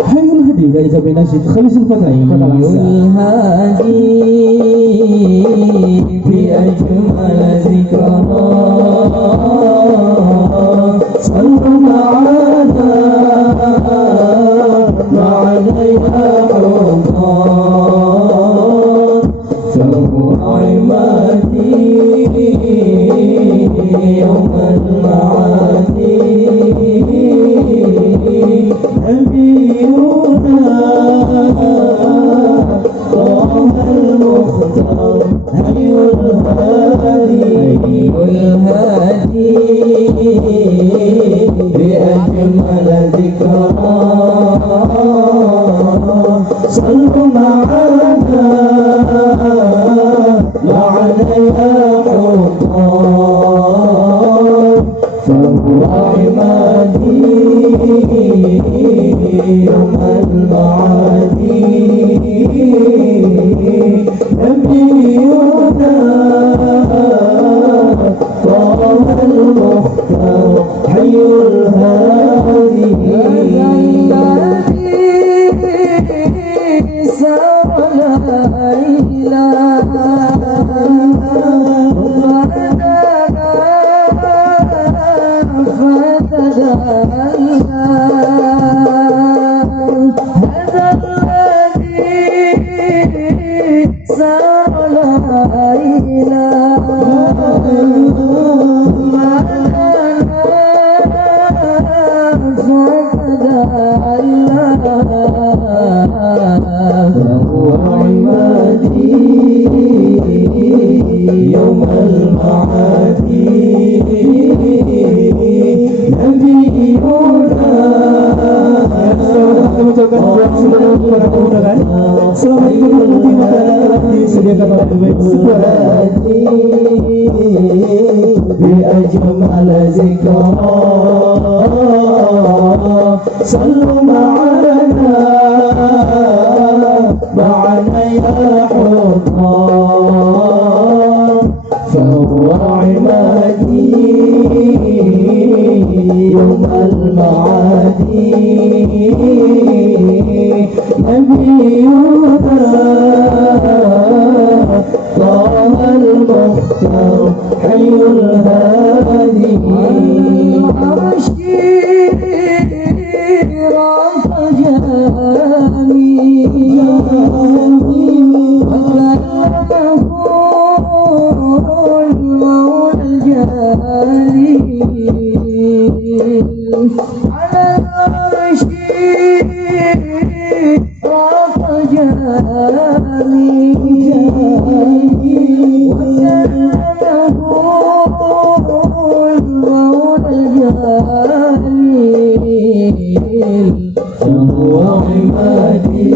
Hayul Hadi dari Kabinet Nasyid Khalisul Fatrai pada Hayul Hadi bi ajmal zikra sallu ma'ana ma'alayha hubban fahu imadi yawm al-ma'adi نبينا طه المختار هدي الهادي بأجمل ذكرى صلوا معنا وعليها حطام فهو عمادي يوم المعادي نبينا طه المختار حي الهادي سار ليلا يوم المعادي Selamat menikmati makanan yang disediakan oleh Baik Sukaradi bi ajmal zikra sallu ma'ana ma'alayha hubban fahuwa imadi yawm al-ma'adi نبينا طه المختار حي الهادي عرشي رفع جامي وكلمه المولى الجليل على العرش فهو عمادي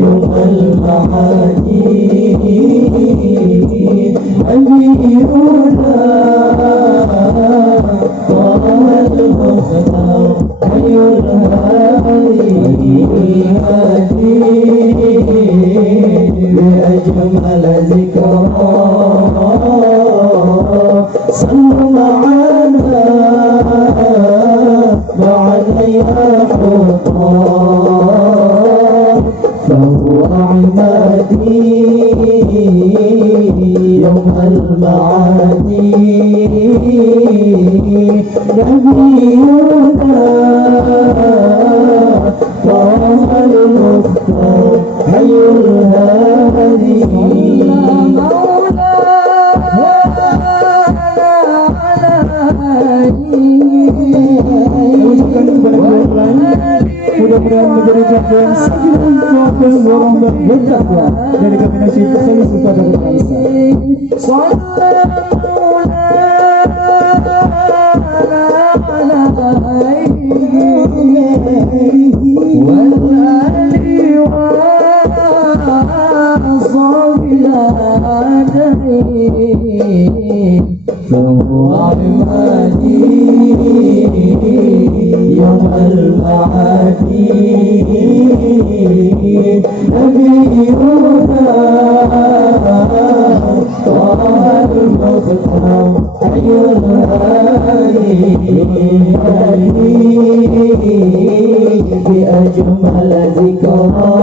يوم المعادي أميرنا طه المختار حي الهادي بأجمل ذكرى صلوا معنا وعليها حطام فهو عمادي يوم المعادي نبينا طه المختار حي الهادي mudah-mudahan menjadi jagoan sakit untuk orang dan bertakwa dari Kabinet Nasyid Khalisul Fatrai Bangsa. فهو عمادي يوم المعادي نبينا طه المختار حي الهادي بأجمل ذكرى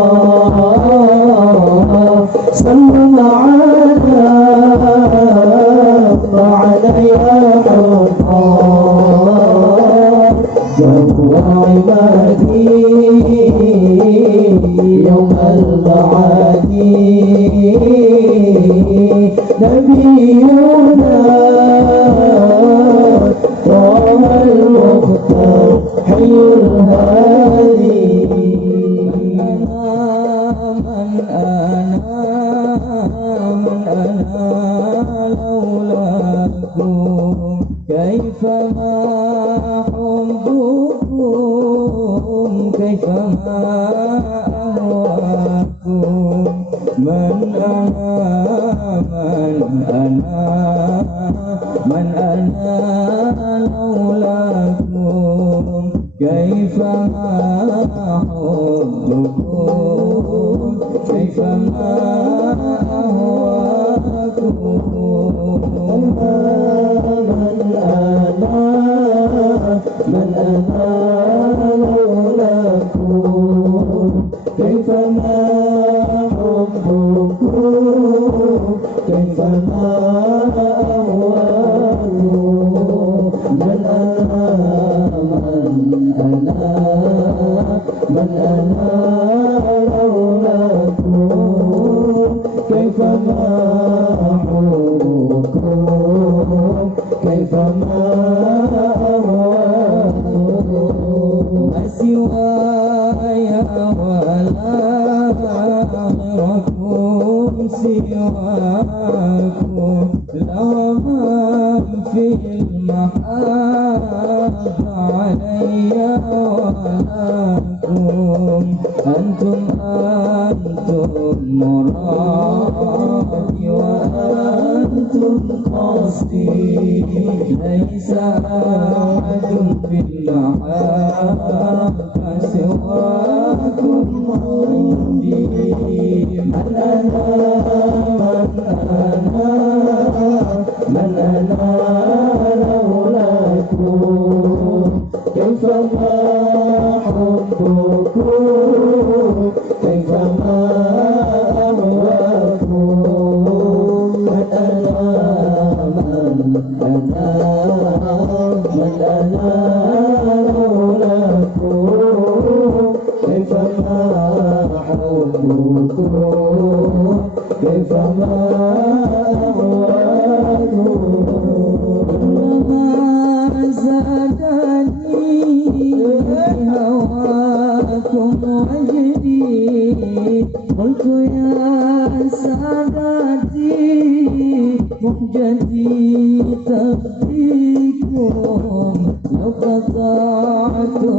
صلى على يا حطام جو عبادي يوم المعادي نبينا طه المختار حي الهادي من أنا لولاكم كيفما حبكم كيفما أهواكم من أنا لولاكم كيفما حبكم كيفما أهواكم من أنا لولاكم كيفما حبكم كيفما أهواكم من أنا لولاكم كيفما حبكم كيفما أهواكم ما سواي ولا غيركم سواكم لا من في المحبة علي ولكم أنتم مرادي وأنتم قصدي ليس أحد في المحبة سواكم عندي من أنا لولاكم كيفما حبكم كيفما أهواكم من أنا لولاكم كيفما حبكم كيفما أهواكم ما زادني هواكم وجدي قلت يا سادتي مهجتي تفديكم لو قطعتم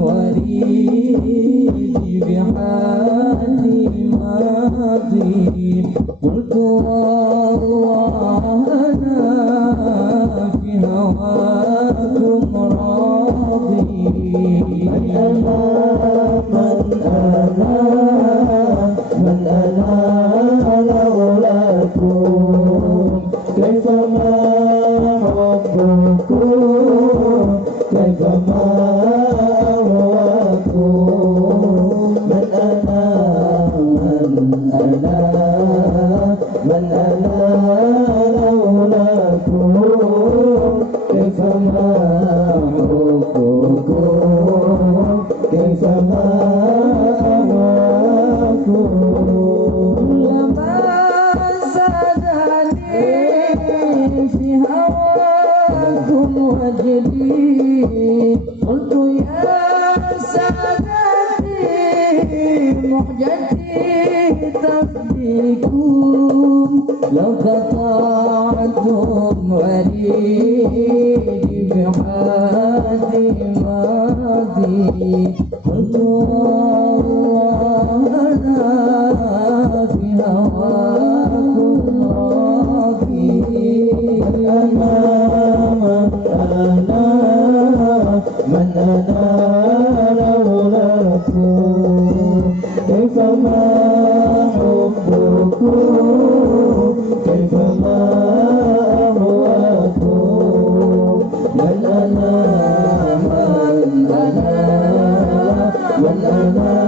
وريدي بحالي ماضي قلت والله أنا في هواكم راضي من أنا لولاكم كيفما حبكم كيفما أهواكم من أنا لولاكم كيفما حبكم كيفما أهواكم لما زادني في هواكم وجدي قلت يا سادتي مهجتي تفديكم لو قطعتم وريدي بحالي ماضي قلت والله أنا في هواكم راضي من أنا لولاكم كيفما حبكم كيفما من أنا